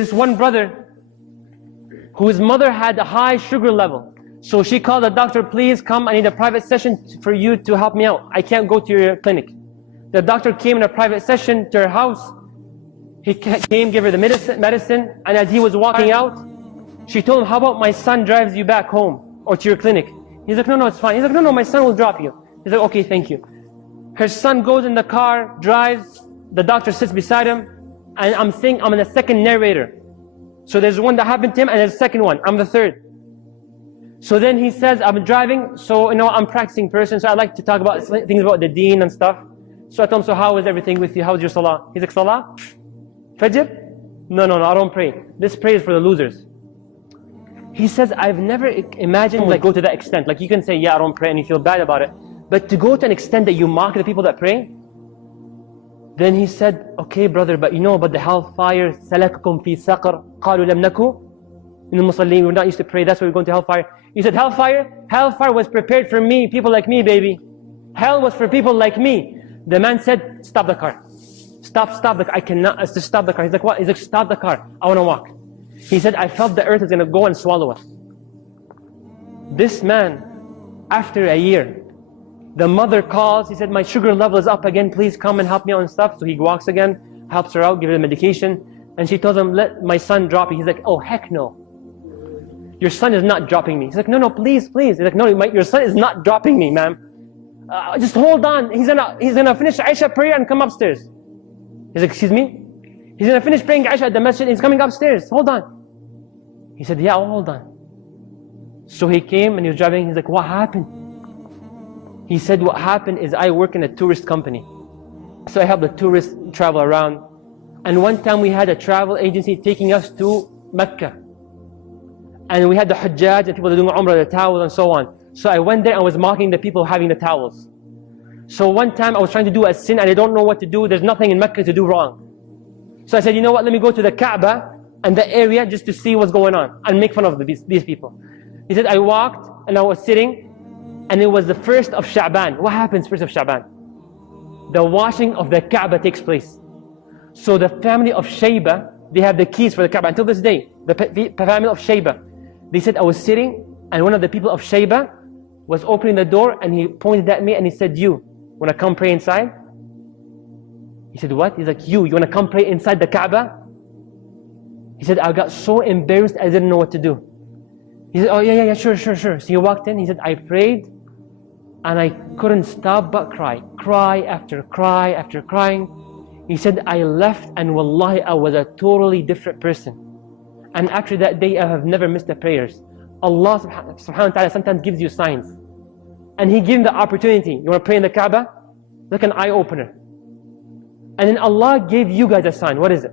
This one brother whose mother had a high sugar level. So she called the doctor, please come, I need a private session for you to help me out. I can't go to your clinic. The doctor came in a private session to her house. He came, gave her the medicine, and as he was walking out, she told him, how about my son drives you back home or to your clinic? He's like, no, it's fine. He's like, no, my son will drop you. He's like, okay, thank you. Her son goes in the car, drives, the doctor sits beside him, and I'm the second narrator. So there's one that happened to him, and there's a second one. I'm the third. So then he says, I'm driving, so I'm a practicing person, so I like to talk about things about the deen and stuff. So I told him, so how is everything with you? How's your salah? He's like, salah? Fajr? No, I don't pray. This prayer is for the losers. He says, I've never imagined go to that extent. Like you can say, yeah, I don't pray, and you feel bad about it. But to go to an extent that you mock the people that pray? Then he said, okay brother, but you know about the hellfire, سَلَكَكُمْ فِي سَقَرْ قَالُوا لَمْ نَكُوا مِنَ الْمُصَلِّينَ. We're not used to pray, that's why we're going to hellfire. He said, hellfire was prepared for me, people like me, baby. Hell was for people like me. The man said, stop the car. Stop the car. I cannot, just stop the car. He's like, what? He's like, stop the car. I want to walk. He said, I felt the earth is going to go and swallow us. This man, after a year, the mother calls, he said, my sugar level is up again, please come and help me out and stuff. So he walks again, helps her out, gives her the medication, and she tells him, let my son drop you. He's like, oh heck no. Your son is not dropping me. He's like, no, please. He's like, no, your son is not dropping me, ma'am. Just hold on. He's gonna finish Aisha prayer and come upstairs. He's like, excuse me? He's gonna finish praying Aisha at the masjid, he's coming upstairs. Hold on. He said, yeah, hold on. So he came and he was driving. He's like, what happened? He said, what happened is I work in a tourist company. So I help the tourists travel around. And one time we had a travel agency taking us to Mecca. And we had the Hujjaj and people doing Umrah, the towels and so on. So I went there and was mocking the people having the towels. So one time I was trying to do a sin and I don't know what to do. There's nothing in Mecca to do wrong. So I said, you know what, let me go to the Kaaba and the area just to see what's going on and make fun of these people. He said, I walked and I was sitting and it was the 1st of Sha'ban. What happens 1st of Sha'ban? The washing of the Kaaba takes place. So the family of Shayba, they have the keys for the Kaaba until this day. The family of Shayba. They said, I was sitting and one of the people of Shayba was opening the door and he pointed at me and he said, you wanna come pray inside? He said, what? He's like, you wanna come pray inside the Kaaba? He said, I got so embarrassed I didn't know what to do. He said, oh yeah, sure. So he walked in, he said, I prayed and I couldn't stop but cry. Cry after crying. He said, I left and wallahi, I was a totally different person. And after that day, I have never missed the prayers. Allah subhanahu wa ta'ala sometimes gives you signs. And He gave him the opportunity. You want to pray in the Kaaba? Like an eye-opener. And then Allah gave you guys a sign. What is it?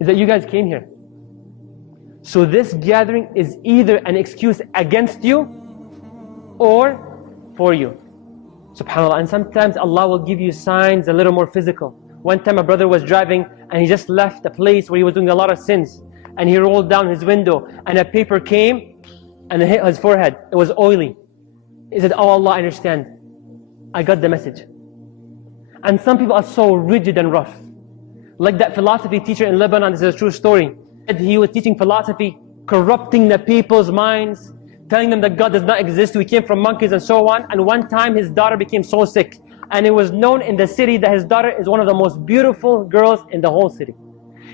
Is that you guys came here. So this gathering is either an excuse against you or for you. SubhanAllah. And sometimes Allah will give you signs a little more physical. One time a brother was driving and he just left a place where he was doing a lot of sins. And he rolled down his window and a paper came and it hit his forehead. It was oily. He said, oh Allah, I understand. I got the message. And some people are so rigid and rough. Like that philosophy teacher in Lebanon, this is a true story. He was teaching philosophy, corrupting the people's minds, telling them that God does not exist, we came from monkeys and so on. And one time his daughter became so sick. And it was known in the city that his daughter is one of the most beautiful girls in the whole city.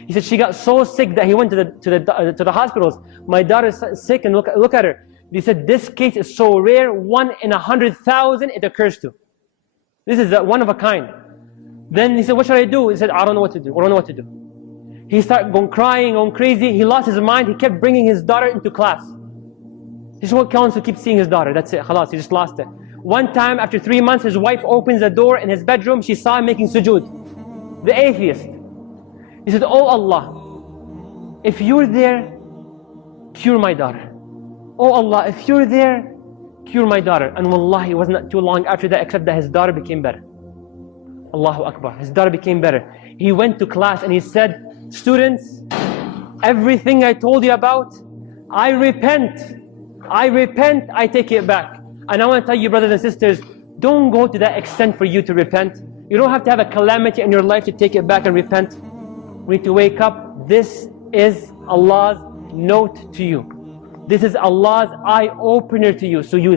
He said she got so sick that he went to the hospitals. My daughter is sick and look at her. He said this case is so rare, 1 in 100,000 it occurs to. This is one of a kind. Then he said, what should I do? He said, I don't know what to do. He started going crying, going crazy. He lost his mind. He kept bringing his daughter into class. This is what counts to keep seeing his daughter. That's it. Khalas, he just lost it. One time, after 3 months, his wife opens the door in his bedroom. She saw him making sujood. The atheist. He said, oh Allah, if you're there, cure my daughter. Oh Allah, if you're there, cure my daughter. And wallahi, it was not too long after that, except that his daughter became better. Allahu Akbar. His daughter became better. He went to class and he said, students, everything I told you about, I repent, I take it back. And I want to tell you, brothers and sisters, don't go to that extent for you to repent. You don't have to have a calamity in your life to take it back and repent. We need to wake up. This is Allah's note to you. This is Allah's eye-opener to you, so use it.